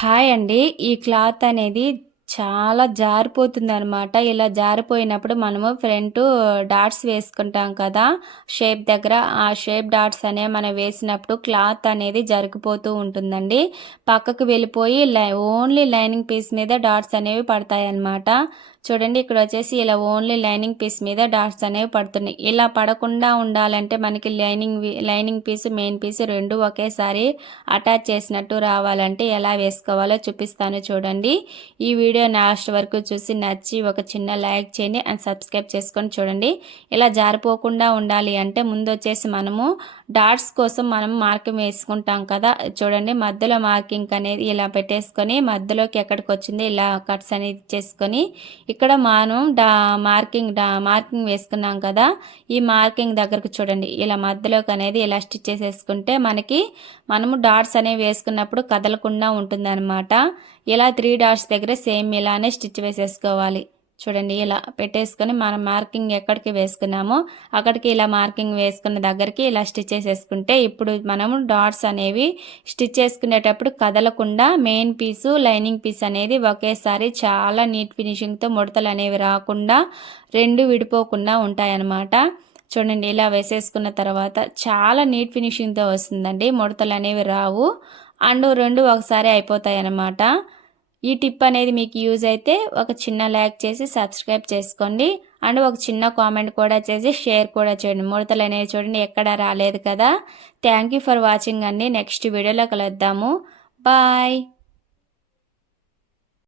Hi అండి. ఈ cloth అనేది చాలా జారిపోతుందనమాట. ఇలా జారిపోయినప్పుడు మనము ఫ్రంటు డాట్స్ వేసుకుంటాం కదా! షేప్ దగ్గర. ఆ షేప్ డాట్స్ అనేవి మనం వేసినప్పుడు క్లాత్ అనేది జరిగిపోతూ ఉంటుందండి. పక్కకు వెళ్ళిపోయి ఓన్లీ లైనింగ్ పీస్ మీద డాట్స్ అనేవి పడతాయన్నమాట. చూడండి ఇక్కడ వచ్చేసి ఇలా ఓన్లీ లైనింగ్ పీస్ మీద డాట్స్ అనేవి పడుతున్నాయి. ఇలా పడకుండా ఉండాలంటే మనకి లైనింగ్ పీస్, మెయిన్ పీస్ రెండు ఒకేసారి అటాచ్ చేసినట్టు రావాలంటే ఎలా వేసుకోవాలో చూపిస్తాను చూడండి. ఈ వీడియో లాస్ట్ వరకు చూసి నచ్చి ఒక చిన్న లైక్ చేయండి అండ్ సబ్స్క్రైబ్ చేసుకొని చూడండి. ఇలా జారిపోకుండా ఉండాలి అంటే ముందు వచ్చేసి మనము డాట్స్ కోసం మనం మార్కింగ్ వేసుకుంటాం కదా, చూడండి మధ్యలో మార్కింగ్ అనేది ఇలా పెట్టేసుకొని మధ్యలోకి ఎక్కడికి వచ్చింది ఇలా కట్స్ అనేది చేసుకొని ఇక్కడ మనం మార్కింగ్ వేసుకున్నాం కదా, ఈ మార్కింగ్ దగ్గరకు చూడండి ఇలా మధ్యలోకి అనేది ఇలా స్టిచ్ చేసేసుకుంటే మనము డాట్స్ అనేవి వేసుకున్నప్పుడు కదలకుండా ఉంటుంది అనమాట. ఇలా 3 డాట్స్ దగ్గర సేమ్ ఇలానే స్టిచ్ వేసేసుకోవాలి. చూడండి ఇలా పెట్టేసుకొని మనం మార్కింగ్ ఎక్కడికి వేసుకున్నామో అక్కడికి ఇలా మార్కింగ్ వేసుకున్న దగ్గరికి ఇలా స్టిచ్ చేసేసుకుంటే ఇప్పుడు మనము డాట్స్ అనేవి స్టిచ్ చేసుకునేటప్పుడు కదలకుండా మెయిన్ పీసు లైనింగ్ పీస్ అనేది ఒకేసారి చాలా నీట్ ఫినిషింగ్తో ముడతలు అనేవి రాకుండా రెండు విడిపోకుండా ఉంటాయన్నమాట. చూడండి ఇలా వేసేసుకున్న తర్వాత చాలా నీట్ ఫినిషింగ్తో వస్తుందండి, ముడతలు అనేవి రావు అండ్ రెండు ఒకసారి అయిపోతాయి అన్నమాట. ఈ టిప్ అనేది మీకు యూజ్ అయితే ఒక చిన్న లైక్ చేసి సబ్స్క్రైబ్ చేసుకోండి అండ్ ఒక చిన్న కామెంట్ కూడా చేసి షేర్ కూడా చేయండి. ముడతలు అనేవి చూడండి ఎక్కడా రాలేదు కదా. థ్యాంక్ యూ ఫర్ వాచింగ్ అండి. నెక్స్ట్ వీడియోలో కలుద్దాము. బాయ్.